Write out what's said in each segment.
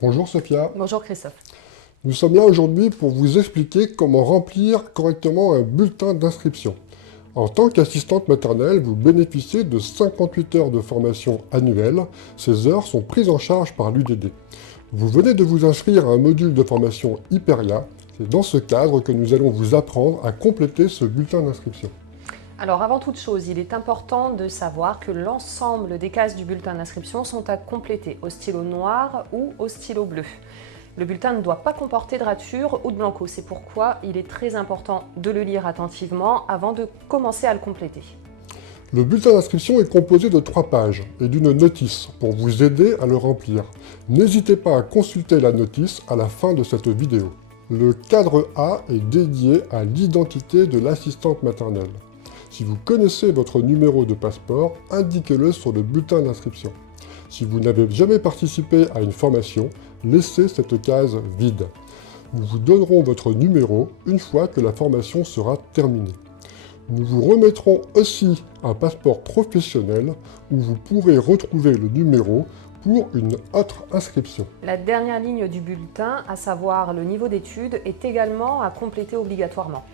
Bonjour Sophia, Bonjour Christophe. nous sommes là aujourd'hui pour vous expliquer comment remplir correctement un bulletin d'inscription. En tant qu'assistante maternelle, vous bénéficiez de 58 heures de formation annuelle. Ces heures sont prises en charge par l'UDD. Vous venez de vous inscrire à un module de formation Hyperia. C'est dans ce cadre que nous allons vous apprendre à compléter ce bulletin d'inscription. Alors avant toute chose, il est important de savoir que l'ensemble des cases du bulletin d'inscription sont à compléter au stylo noir ou au stylo bleu. Le bulletin ne doit pas comporter de rature ou de blanco, c'est pourquoi il est très important de le lire attentivement avant de commencer à le compléter. Le bulletin d'inscription est composé de 3 pages et d'une notice pour vous aider à le remplir. N'hésitez pas à consulter la notice à la fin de cette vidéo. Le cadre A est dédié à l'identité de l'assistante maternelle. Si vous connaissez votre numéro de passeport, indiquez-le sur le bulletin d'inscription. Si vous n'avez jamais participé à une formation, laissez cette case vide. Nous vous donnerons votre numéro une fois que la formation sera terminée. Nous vous remettrons aussi un passeport professionnel où vous pourrez retrouver le numéro pour une autre inscription. La dernière ligne du bulletin, à savoir le niveau d'études, est également à compléter obligatoirement.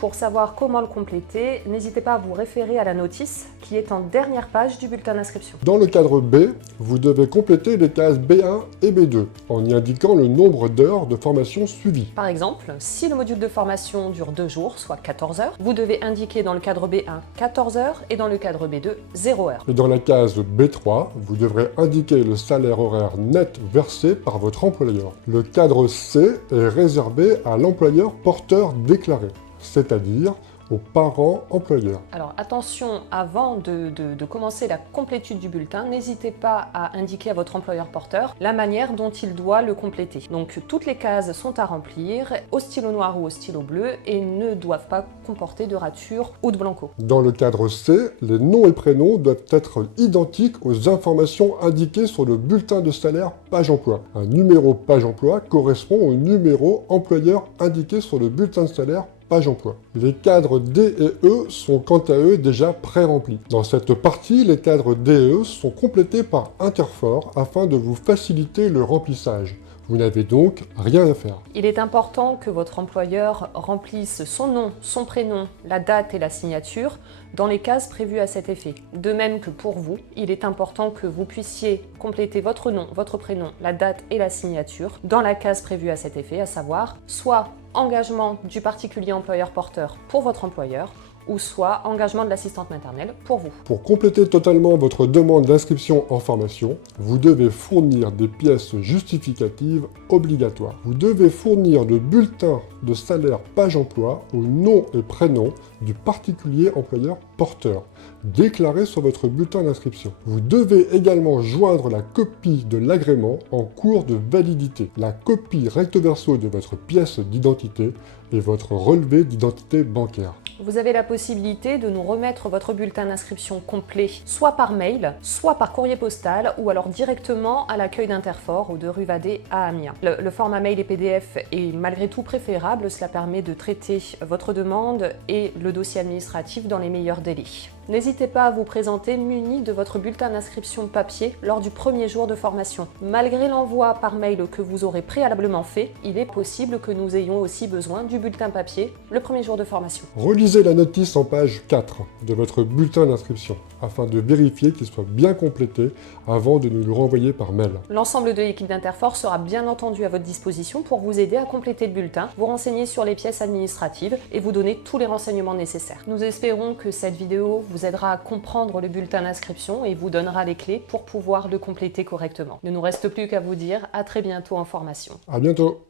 Pour savoir comment le compléter, n'hésitez pas à vous référer à la notice qui est en dernière page du bulletin d'inscription. Dans le cadre B, vous devez compléter les cases B1 et B2 en y indiquant le nombre d'heures de formation suivies. Par exemple, si le module de formation dure 2 jours, soit 14 heures, vous devez indiquer dans le cadre B1 14 heures et dans le cadre B2 0 heures. Et dans la case B3, vous devrez indiquer le salaire horaire net versé par votre employeur. Le cadre C est réservé à l'employeur porteur déclaré, c'est-à-dire aux parents employeurs. Alors attention, avant de commencer la complétude du bulletin, n'hésitez pas à indiquer à votre employeur porteur la manière dont il doit le compléter. Donc toutes les cases sont à remplir au stylo noir ou au stylo bleu et ne doivent pas comporter de rature ou de blanco. Dans le cadre C, les noms et prénoms doivent être identiques aux informations indiquées sur le bulletin de salaire page emploi. Un numéro page emploi correspond au numéro employeur indiqué sur le bulletin de salaire page emploi. Les cadres D et E sont quant à eux déjà pré-remplis. Dans cette partie, les cadres D et E sont complétés par Interfort afin de vous faciliter le remplissage. Vous n'avez donc rien à faire. Il est important que votre employeur remplisse son nom, son prénom, la date et la signature dans les cases prévues à cet effet. De même que pour vous, il est important que vous puissiez compléter votre nom, votre prénom, la date et la signature dans la case prévue à cet effet, à savoir soit engagement du particulier employeur porteur pour votre employeur, ou soit engagement de l'assistante maternelle pour vous. Pour compléter totalement votre demande d'inscription en formation, vous devez fournir des pièces justificatives obligatoires. Vous devez fournir le bulletin de salaire page emploi au nom et prénom du particulier employeur porteur, déclaré sur votre bulletin d'inscription. Vous devez également joindre la copie de l'agrément en cours de validité, la copie recto verso de votre pièce d'identité et votre relevé d'identité bancaire. Vous avez la possibilité de nous remettre votre bulletin d'inscription complet, soit par mail, soit par courrier postal, ou alors directement à l'accueil d'Interfort ou de rue Vadé à Amiens. Le format mail et PDF est malgré tout préférable, cela permet de traiter votre demande et le dossier administratif dans les meilleurs délais. N'hésitez pas à vous présenter muni de votre bulletin d'inscription papier lors du premier jour de formation. Malgré l'envoi par mail que vous aurez préalablement fait, il est possible que nous ayons aussi besoin du bulletin papier le premier jour de formation. Relisez la notice en page 4 de votre bulletin d'inscription afin de vérifier qu'il soit bien complété avant de nous le renvoyer par mail. L'ensemble de l'équipe d'Interfort sera bien entendu à votre disposition pour vous aider à compléter le bulletin, vous renseigner sur les pièces administratives et vous donner tous les renseignements nécessaires. Nous espérons que cette vidéo vous aidera à comprendre le bulletin d'inscription et vous donnera les clés pour pouvoir le compléter correctement. Il ne nous reste plus qu'à vous dire à très bientôt en formation. À bientôt!